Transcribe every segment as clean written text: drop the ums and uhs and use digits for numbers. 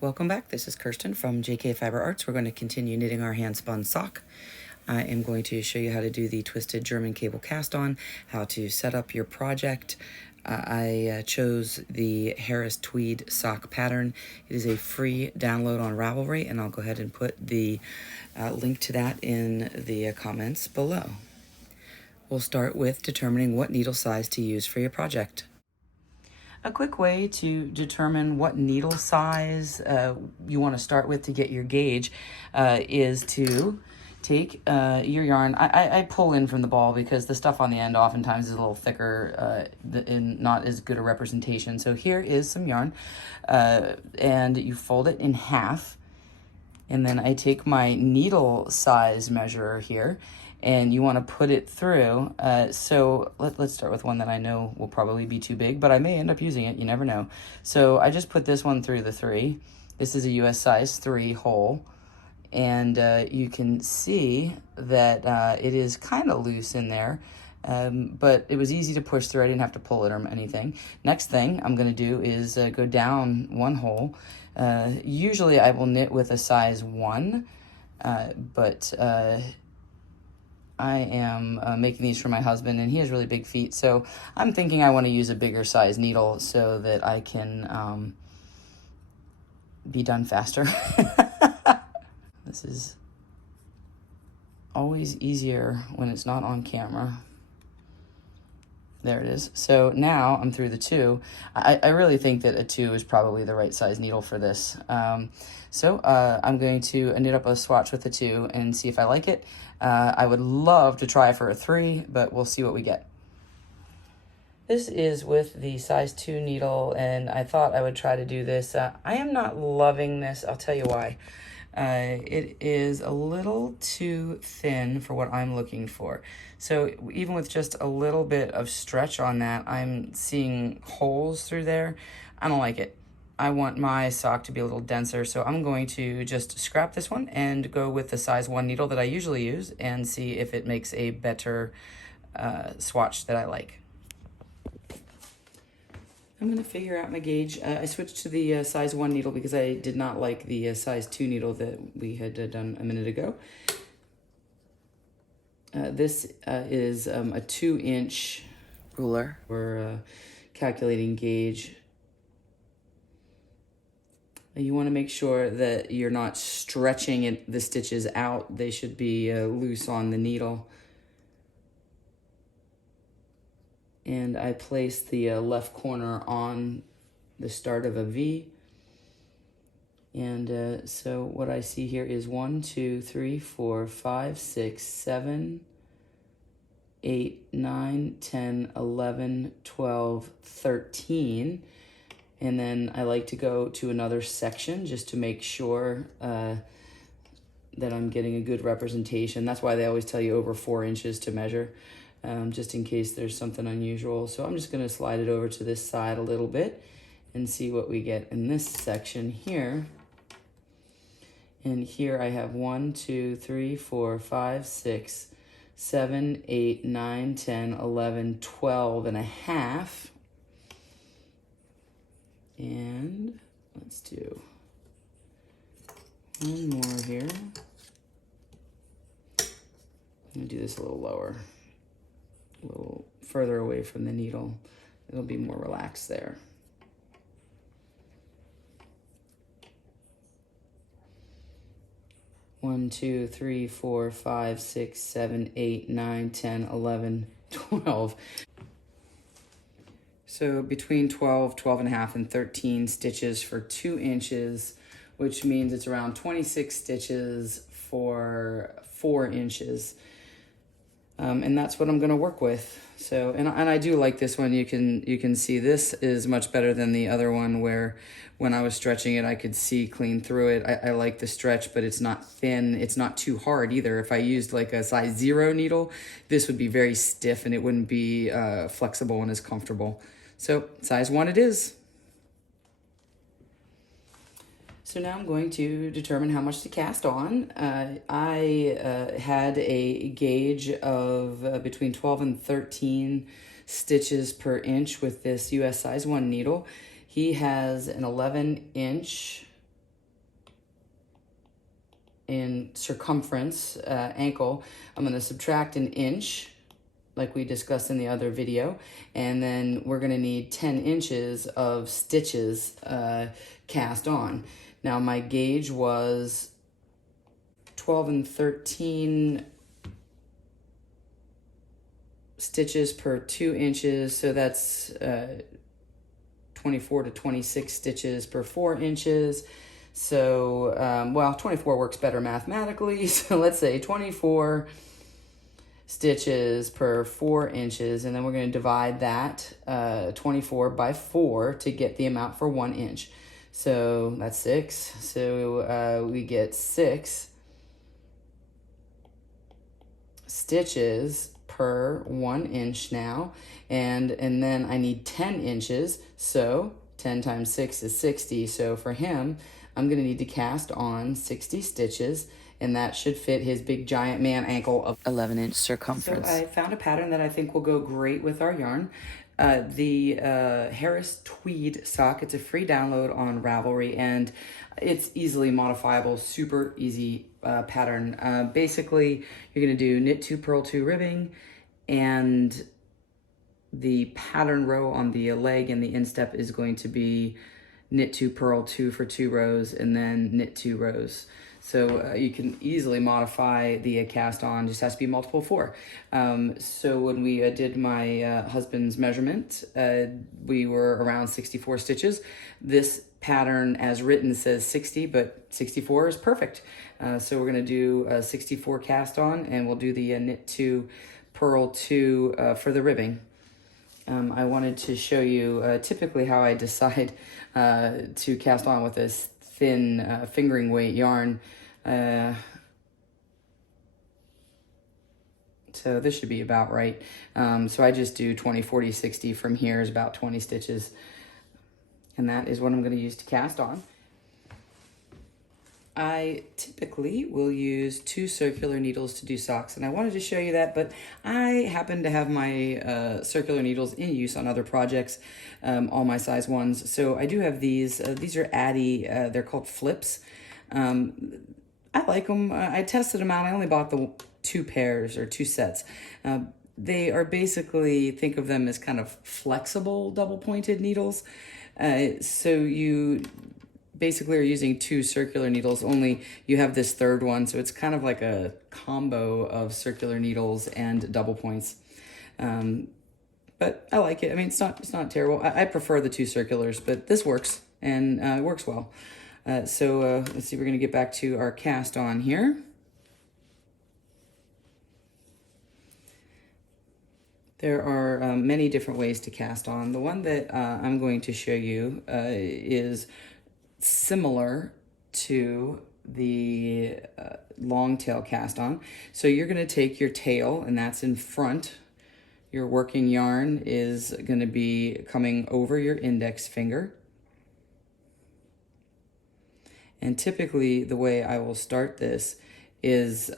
Welcome back. This is Kirsten from JK Fiber Arts. We're going to continue knitting our hand spun sock. I am going to show you how to do the twisted German cable cast on, how to set up your project. I chose the Harris tweed sock pattern. It is a free download on Ravelry, and I'll go ahead and put the link to that in the comments below. We'll start with determining what needle size to use for your project. A quick way to determine what needle size you want to start with to get your gauge is to take your yarn. I pull in from the ball because the stuff on the end oftentimes is a little thicker and not as good a representation. So here is some yarn, and you fold it in half. And then I take my needle size measurer here, and you want to put it through. So let's start with one that I know will probably be too big, but I may end up using it. You never know. So I just put this one through the 3. This is a US size 3 hole. And you can see that it is kind of loose in there. But it was easy to push through. I didn't have to pull it or anything. Next thing I'm going to do is go down 1 hole. Usually I will knit with a size 1, but I am making these for my husband, and he has really big feet, so I'm thinking I want to use a bigger size needle so that I can be done faster. This is always easier when it's not on camera. There it is. So now I'm through the 2. I really think that a 2 is probably the right size needle for this. So I'm going to knit up a swatch with the 2 and see if I like it. I would love to try for a 3, but we'll see what we get. This is with the size 2 needle, and I thought I would try to do this. I am not loving this. I'll tell you why. It is a little too thin for what I'm looking for. So even with just a little bit of stretch on that, I'm seeing holes through there. I don't like it. I want my sock to be a little denser, so I'm going to just scrap this one and go with the size 1 needle that I usually use and see if it makes a better swatch that I like. I'm going to figure out my gauge. I switched to the size 1 needle because I did not like the size 2 needle that we had done a minute ago. This is a 2-inch ruler. We're calculating gauge. You want to make sure that you're not stretching the stitches out. They should be loose on the needle. And I place the left corner on the start of a V. And so what I see here is 1, 2, 3, 4, 5, 6, 7, 8, 9, 10, 11, 12, 13. And then I like to go to another section just to make sure that I'm getting a good representation. That's why they always tell you over 4 inches to measure. Just in case there's something unusual. So I'm just going to slide it over to this side a little bit and see what we get in this section here. And here I have 1, 2, 3, 4, 5, 6, 7, 8, 9, 10, 11, 12 and a half. And let's do 1 more here. I'm going to do this a little lower. A little further away from the needle. It'll be more relaxed there. One, 2, 3, 4, 5, 6, 7, 8, 9, 10, 11, 12. So between 12, 12 and a half, and 13 stitches for 2 inches, which means it's around 26 stitches for 4 inches. And that's what I'm going to work with. So, and I do like this one. You can see this is much better than the other one where when I was stretching it, I could see clean through it. I like the stretch, but it's not thin. It's not too hard either. If I used like a size 0 needle, this would be very stiff and it wouldn't be flexible and as comfortable. So size 1 it is. So now I'm going to determine how much to cast on. I had a gauge of between 12 and 13 stitches per inch with this US size 1 needle. He has an 11-inch in circumference, ankle, I'm going to subtract an inch, like we discussed in the other video, and then we're going to need 10 inches of stitches cast on. Now my gauge was 12 and 13 stitches per 2 inches, so that's 24 to 26 stitches per 4 inches. So, well, 24 works better mathematically, so let's say 24 stitches per 4 inches, and then we're going to divide that 24 by 4 to get the amount for 1 inch. So that's 6. So we get 6 stitches per 1 inch now, and then I need 10 inches, so 10 times 6 is 60. So for him, I'm going to need to cast on 60 stitches, and that should fit his big giant man ankle of 11-inch circumference. So I found a pattern that I think will go great with our yarn. The Harris Tweed sock. It's a free download on Ravelry, and it's easily modifiable, super easy pattern. Basically, you're going to do knit 2, purl 2 ribbing, and the pattern row on the leg and the instep is going to be knit 2, purl 2 for 2 rows, and then knit 2 rows. So you can easily modify the cast on, just has to be multiple 4. So when we did my husband's measurement, we were around 64 stitches. This pattern as written says 60, but 64 is perfect. So we're gonna do 64 cast on, and we'll do the knit 2, purl 2 for the ribbing. I wanted to show you typically how I decide to cast on with this thin fingering weight yarn. So this should be about right. So I just do 20, 40, 60. From here is about 20 stitches. And that is what I'm going to use to cast on. I typically will use 2 circular needles to do socks, and I wanted to show you that, but I happen to have my circular needles in use on other projects, all my size ones. So I do have these. These are Addy. They're called Flips. I like them. I tested them out. I only bought the 2 pairs or 2 sets. They are basically, think of them as kind of flexible double-pointed needles. So you basically are using 2 circular needles, only you have this third one, so it's kind of like a combo of circular needles and double points. But I like it. I mean, it's not terrible. I prefer the 2 circulars, but this works, and it works well. So let's see, we're going to get back to our cast on here. There are many different ways to cast on. The one that I'm going to show you is similar to the long tail cast on. So you're going to take your tail, and that's in front. Your working yarn is going to be coming over your index finger. And typically the way I will start this is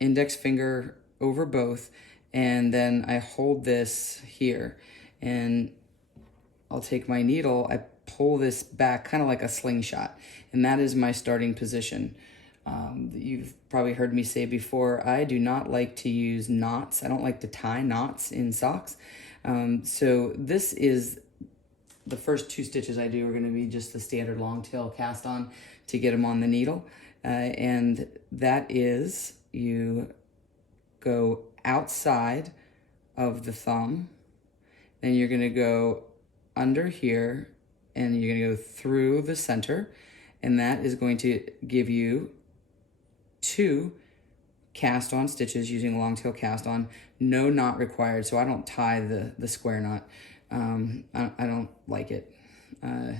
index finger over both, and then I hold this here, and I'll take my needle, I pull this back kind of like a slingshot, and that is my starting position. You've probably heard me say before, I do not like to use knots. I don't like to tie knots in socks. So this is the first 2 stitches I do are going to be just the standard long tail cast on to get them on the needle. And that is, you go outside of the thumb, then you're going to go under here, and you're going to go through the center, and that is going to give you 2 cast on stitches using long tail cast on. No knot required, so I don't tie the square knot. I don't like it.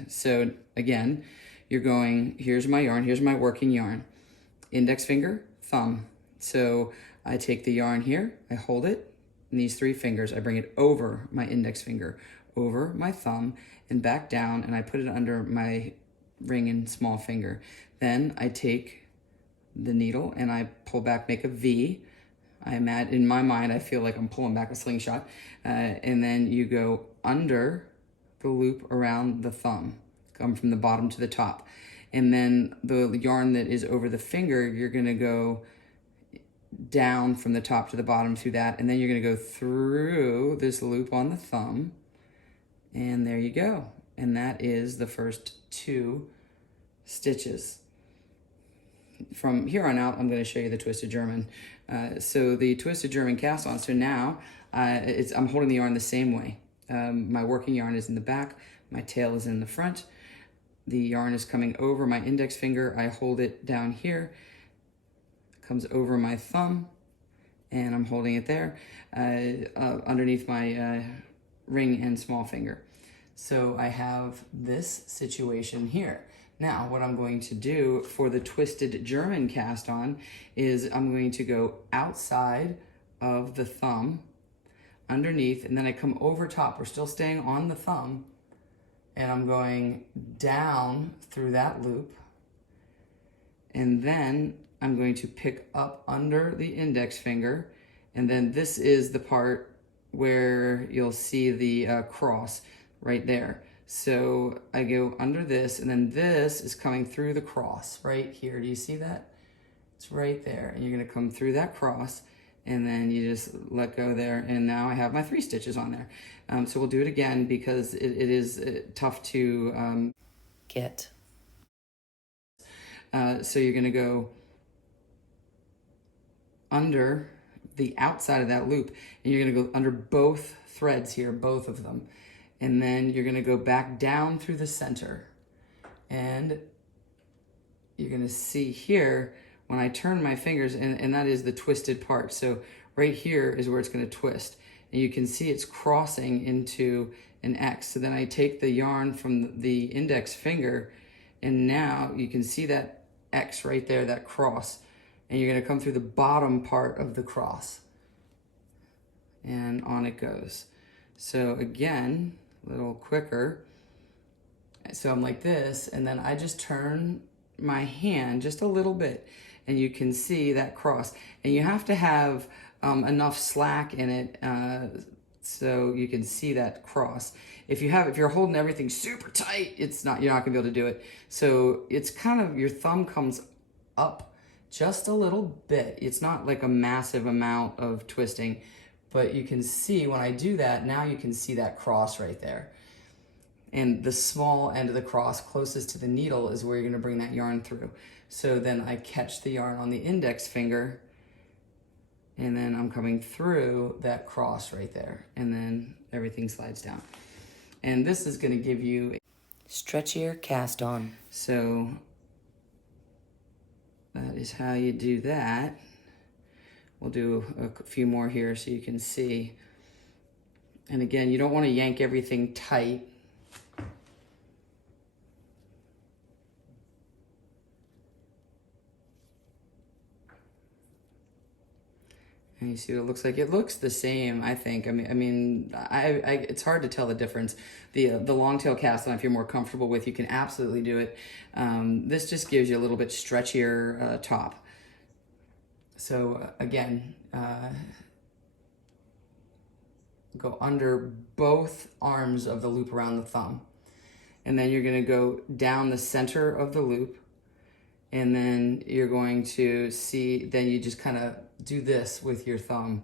So again, you're going, here's my yarn, here's my working yarn, index finger, thumb. So I take the yarn here, I hold it in these 3 fingers, I bring it over my index finger, over my thumb, and back down, and I put it under my ring and small finger. Then I take the needle and I pull back, make a V. In my mind, I feel like I'm pulling back a slingshot. And then you go under the loop around the thumb, come from the bottom to the top. And then the yarn that is over the finger, you're gonna go down from the top to the bottom through that, and then you're gonna go through this loop on the thumb, and there you go. And that is the first 2 stitches. From here on out, I'm going to show you the twisted German. So the twisted German cast on. So now I'm holding the yarn the same way. My working yarn is in the back. My tail is in the front. The yarn is coming over my index finger. I hold it down here. It comes over my thumb, and I'm holding it there underneath my ring and small finger. So I have this situation here. Now, what I'm going to do for the twisted German cast on is I'm going to go outside of the thumb, underneath, and then I come over top. We're still staying on the thumb, and I'm going down through that loop, and then I'm going to pick up under the index finger, and then this is the part where you'll see the cross right there. So I go under this, and then this is coming through the cross right here. Do you see that? It's right there. And you're gonna come through that cross, and then you just let go there. And now I have my 3 stitches on there. So we'll do it again because it is tough to get. So you're gonna go under the outside of that loop, and you're gonna go under both threads here, both of them. And then you're gonna go back down through the center. And you're gonna see here, when I turn my fingers, and that is the twisted part. So right here is where it's gonna twist. And you can see it's crossing into an X. So then I take the yarn from the index finger, and now you can see that X right there, that cross. And you're gonna come through the bottom part of the cross. And on it goes. So again, a little quicker. So I'm like this, and then I just turn my hand just a little bit, and you can see that cross. And you have to have enough slack in it so you can see that cross. If you're holding everything super tight, you're not gonna be able to do it. So it's kind of, your thumb comes up just a little bit. It's not like a massive amount of twisting. But you can see when I do that, now you can see that cross right there. And the small end of the cross closest to the needle is where you're gonna bring that yarn through. So then I catch the yarn on the index finger, and then I'm coming through that cross right there. And then everything slides down. And this is gonna give you a stretchier cast on. So that is how you do that. We'll do a few more here so you can see. And again, you don't want to yank everything tight. And you see what it looks like. It looks the same, I think. I mean, it's hard to tell the difference. The long tail cast on, if you're more comfortable with, you can absolutely do it. This just gives you a little bit stretchier top. So again, go under both arms of the loop around the thumb. And then you're gonna go down the center of the loop. And then you're going to see, then you just kind of do this with your thumb.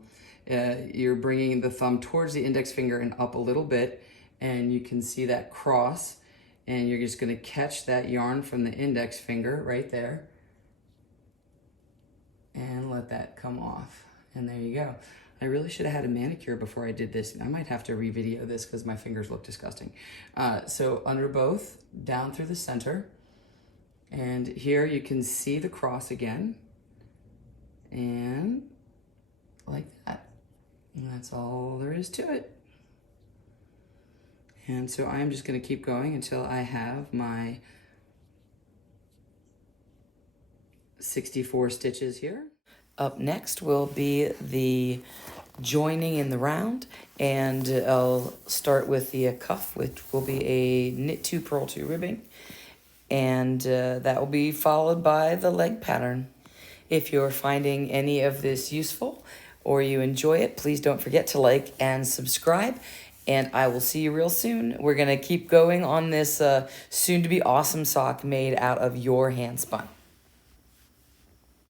You're bringing the thumb towards the index finger and up a little bit. And you can see that cross. And you're just gonna catch that yarn from the index finger right there. And let that come off. And there you go. I really should have had a manicure before I did this. I might have to re-video this because my fingers look disgusting. So under both, down through the center. And here you can see the cross again. And like that. And that's all there is to it. And so I'm just gonna keep going until I have my 64 stitches here. Up next will be the joining in the round, and I'll start with the cuff, which will be a knit 2 purl 2 ribbing, and that will be followed by the leg pattern. If you're finding any of this useful or you enjoy it, please don't forget to like and subscribe, and I will see you real soon. We're going to keep going on this soon-to-be awesome sock made out of your hand spun.